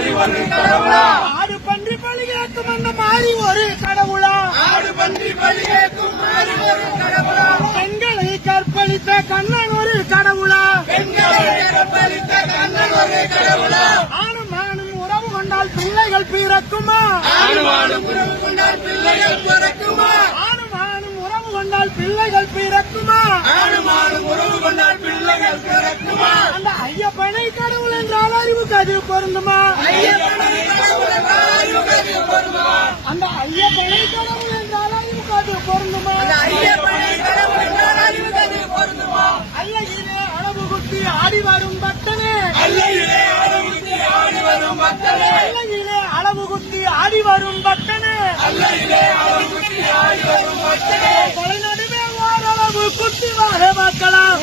மாறி ஒரு கடவுளா? ஆடு பன்றி பலி கேட்கும் அந்த மாறி ஒரு கடவுளா? ஆடு பன்றி பலி கேட்கும் மாறி ஒரு கடவுளா? பெண்களை கற்பழித்த கண்ணன் ஒரு கடவுளா? பெண்களை கற்பழித்த கண்ணன் ஒரு கடவுளா? ஆணும் ஆணும் உறவு கொண்டால் பிள்ளைகள் பிறக்குமா? ஆணுமானும் உறவு கொண்டால் பிள்ளைகள் பிறக்குமா? ஆணும் ஆணும் உறவு கொண்டால் பிள்ளைகள் பிறக்குமா? ஆணுமானும் உறவு கொண்டால் பிள்ளைகள் பிறக்குமா? அந்த ஐயப்பனை கடவுள் என்றால் அறிவுக்கு அது பொருந்துமா? ஐயப்பனை கடவுள் என்றால் அறிவுக்கு அது பொருந்துமா? அந்த ஐயப்பனை கடவுள் என்றால் அறிவுக்கு அது பொருந்துமா? ஐயப்பனை கடவுள் என்றால் அறிவுக்கு அது பொருந்துமா? அல்லையிலே அளவு குத்தி ஆடி வரும் பக்தனே, அல்லையிலே அளவுக்கு ஆடி வரும் பக்தனே, அல்லையிலே அளவு குத்தி ஆடி வரும் பக்தனே, அல்லையிலே அளவுக்கு ஆடி வரும் பக்தனே, கொலை நடுவே ஓரளவு குத்தி வாழ பார்க்கலாம்,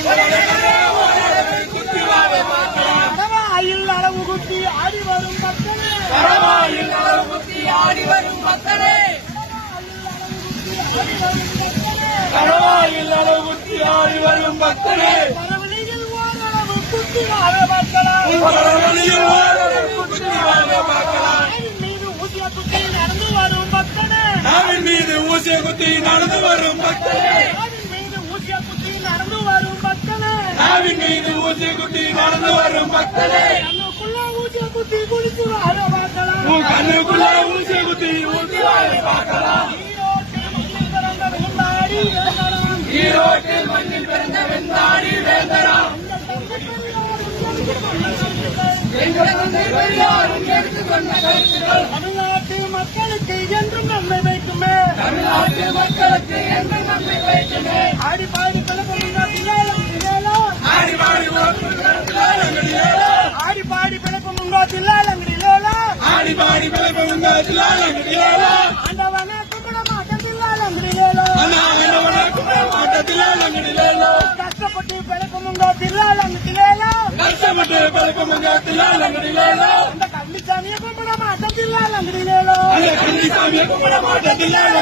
குத்திவாவை பார்க்கலாம். கடவாயில் அளவு குத்தி ஆடி வரும் பக்தனே, பரவாயில் அளவுக்கு ஆடி வரும் பக்தனே, பரவாயில் அளவுக்கு ஆடி வரும் பக்தனே, பரவலியில் ஓரளவு குத்தி வாழ பார்க்கலாம், பரவலியில் ஓரளவு குத்திவாவை பார்க்கலாம். நாவின் மீது ஊசிய குத்தி நடந்து வரும் பக்தனே, நாவின் மீது ஊசிய குத்தி நடந்து வரும் பக்தனே, நாவின் மீது ஊசிய குத்தி நடந்து வரும் பக்தனே, நாவின் மீது ஊசிய குத்தி நடந்து வரும் பக்தனே, கண்ணுக்குள்ள ஊசிய குத்தி குளித்து வாழ பார்க்கலாம், உன் கண்ணுக்குள்ள ஊசிய குத்தி ஊசிவாவை பார்க்கலாம். ஈரோட்டில் மண்ணில் பிறந்த வெந்தாடி வேந்தனா. ஈரோட்டில் மண்ணில் பிறந்த வெந்தாடி வேந்தரா, எங்கள் தந்தை பெரியாரும் எடுத்துக்கொண்ட கருத்துக்கள் தமிழ்நாட்டு மக்களுக்கு என்றும் நன்மை வைக்குமே, தமிழ்நாட்டு மக்களுக்கு என்று நன்மை வைக்குமே. ஆடி பாடி பிளப்பமுங்காத்திலேலோ, ஆடி பாடி உலகங்களிலேலோ, ஆடி பாடி பிளப்பமுங்காத்திலேலோ, ஆடி பாடி பிழைப்பவங்களிலேலோ, ஆண்டவனே கும்பிட மாட்டேன் தில்லாலங்கிலேலோ, அண்ணாவினவனே கும்பிட மாட்டத்திலேலோ, கஷ்டப்பட்டு பிளப்பமுங்காத்திலேலோ, கஷ்டப்பட்டு பிழைப்பவங்களிலேலோ, அந்த கள்ளிச்சாமியை கும்பிட மாட்டேன் தில்லாலங்கிலேலோ, அந்த கன்னிசாமியை கும்பிட மாட்டத்திலேலோ,